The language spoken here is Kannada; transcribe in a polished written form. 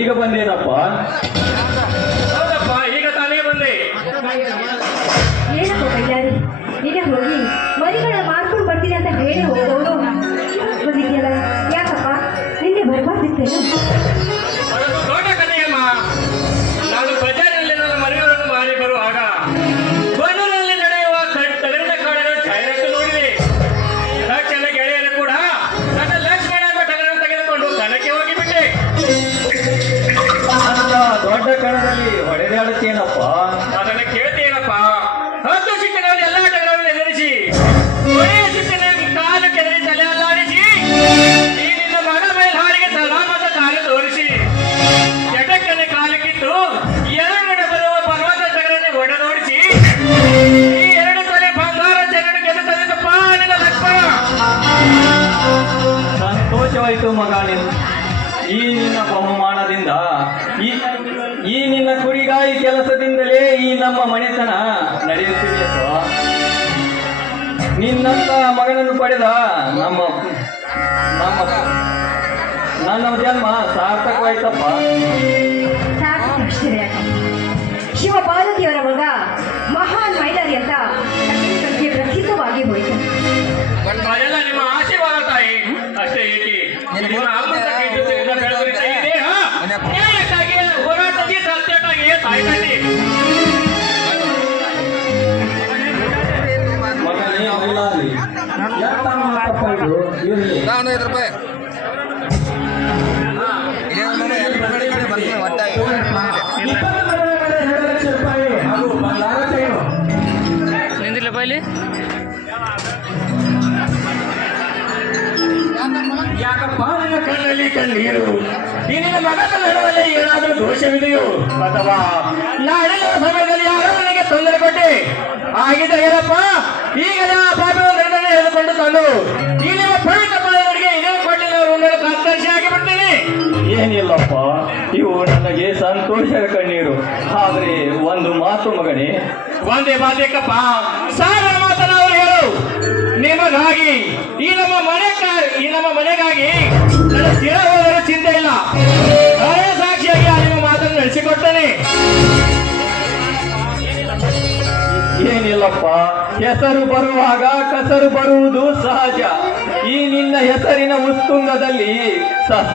ಈಗ ಬಂದೇನಪ್ಪ? ಹೌದಪ್ಪ, ಈಗ ತಾನೇ ಬಂದೆ. ಏನಪ್ಪ ಕೈಯಾರಿ, ಈಗ ಹೋಗಿ ಮರಿಗಳ ಮಾಡ್ಕೊಂಡು ಬರ್ತೀನಿ ಅಂತ ಹೇಳಿ ಹೋದವರು ಬಂದಿದ್ಯಲ್ಲ, ಯಾಕಪ್ಪ ನಿನ್ನೆ ಬರ್ಬಾರ್ದಿತ್ತೇನು? ಅದೊಂದು ದೊಡ್ಡ ಕಥೆಯಮ್ಮ. ನಾನು ಬಜಾರಿನಲ್ಲಿ ನನ್ನ ಮರಿಗಳನ್ನು ಮಾರಿ ಬರುವಾಗ ಬನ್ನೂರಿನಲ್ಲಿ ನಡೆಯುವ ತಗಡಿನ ಕಾಡುಗಳ ಜಾಹೀರಾತು ನೋಡಿದೆ. ತಕ್ಷಣ ಗೆಳೆಯರು ಕೂಡ ನನ್ನ ಲಕ್ಷ್ಮಣ ಎಂಬ ಟಗರನ್ನು ತೆಗೆದುಕೊಂಡು ದನಕ್ಕೆ ಹೋಗಿಬಿಟ್ಟೆ. ಅಂತ ದೊಡ್ಡ ಕಣದಲ್ಲಿ ಹೊಡೆದಾಡುತ್ತೇನಪ್ಪ? ಅದನ್ನು ಕೇಳ್ತೇನಪ್ಪ. 10 ಶಿಕ್ಷಣದಲ್ಲಿ ಎಲ್ಲ ಟಗರನ್ನು ಎದುರಿಸಿ ಕೊನೆಯ ಶಿಕ್ಷಣ ಕಾಲು ಕೆದರಿ ತಲೆ ಅಲ್ಲಾಡಿಸಿ ಈ ನಿನ್ನ ಮಗ ಮೇಲ್ಹಾರಿಗೆ ಸಲಾಮತ ದಾರಿ ತೋರಿಸಿ ಜಟಕ್ಕನೆ ಕಾಲು ಕಿತ್ತು ಎರಡುಗಡೆ ಬರುವ ಪರ್ವತ ಟಗರನ್ನೇ ಒಡೆದೋಡಿಸಿ ಈ 2 ತೊಲೆ ಬಂಗಾರ ಜಗನ್ನು ಗೆದ್ದು ತಂದಿದ್ದಪ್ಪ ನಿನ್ನ ಲಕ್ಷ್ಮಣ. ಸಂತೋಷವಾಯಿತು ಮಗ. ಈ ನಿನ್ನ ಬಹುಮಾನದಿಂದ ಈ ನಿನ್ನ ಕುರಿಗಾಯಿ ಕೆಲಸದಿಂದಲೇ ಈ ನಮ್ಮ ಮನೆತನ ನಡೆಯುತ್ತಿದೆ. ನಿನ್ನಂತ ಮಗನನ್ನು ಪಡೆದ ನನ್ನ ಜನ್ಮ ಸಾರ್ಥಕವಾಯ್ತಪ್ಪ. ಸಾಕು ಯಾಕ ಶಿವಪಾರ್ವತಿಯವರ ಮಗ ಮಹಾನ್ ಮೈಲಾರಿ ಅಂತ ಪ್ರಸಿದ್ಧವಾಗಿ ಹೋಯಿತು. ಅದೆಲ್ಲ ನಿಮ್ಮ ಆಶೀರ್ವಾದ ತಾಯಿ. ಅಷ್ಟೇ ಏಕೆ ನಿಮ್ಮ ಅಮೃತ ಕೈಯಿಂದ ಬೆಳೆದ ಈ ದೇಹ ನ್ಯಾಯಕ್ಕಾಗಿ ಹೋರಾಟಕ್ಕೆ ಸತ್ಯಕ್ಕಾಗಿ ತಾಯಿ ಕಟ್ಟಿ ಮಗನೇ ಅವಲಾಲಿ ಎಂತ ಮಾತಪ್ಪ ಇದು? ಇರ್ಲಿ. ನಾನು 5 ರೂಪಾಯಿ ನಿಂದಿಲ್ಲ ಬಾಯ್ಲಿ. ಯಾಕಪ್ಪ ನಿನ್ನ ಕಣ್ಣಲ್ಲಿ ಕಣ್ಣೀರು? ಈ ನಿನ್ನ ಮಗನ ನಡುವಲ್ಲಿ ಏನಾದರೂ ದೋಷವಿದೆಯೋ ಅಥವಾ ನಾಡಿನ ಸಮಯದಲ್ಲಿ ಯಾರೋ ನನಗೆ ತೊಂದರೆ ಕೊಟ್ಟೆ ಆಗಿದ್ದರೆ ಏನಪ್ಪ? ಈಗ ಪಾಪದ ನಿರ್ಣಯ ಹೇಳಿಕೊಂಡು ತಂದು ಈ ನಿಮ್ಮ ಪವಿತ್ರ ಪಾದಗಳಿಗೆ ಇದೇ ಕೊಟ್ಟಿಲ್ಲ ಉಂಡಲು ಕತ್ತರಿಸಿ ಹಾಕಿಬಿಡ್ತೇನೆ. ಏನಿಲ್ಲಪ್ಪ, ಇವು ನನಗೆ ಸಂತೋಷದ ಕಣ್ಣೀರು. ಆದ್ರೆ ಒಂದು ಮಾತು ಮಗನೇ, ಒಂದೇ ಮಾತೇಕಪ್ಪ, ಸಾವಿರ ಮಾತನ್ನ ಅವರು ಹೇಳು. ನಿಮಗಾಗಿ ಈ ನಮ್ಮ ಮನೆಗಾಗಿ ನನ್ನ ಸ್ಥಿರ ಹೋದರೂ ಚಿಂತೆ ಇಲ್ಲ. ನಾನೇ ಸಾಕ್ಷಿಯಾಗಿ ಆ ನಿಮ್ಮ ಮಾತನ್ನು ನಡೆಸಿಕೊಡ್ತೇನೆ. ಏನಿಲ್ಲಪ್ಪ, ಹೆಸರು ಬರುವಾಗ ಕಸರು ಬರುವುದು ಸಹಜ. ಈ ನಿನ್ನ ಹೆಸರಿನ ಉತ್ತುಂಗದಲ್ಲಿ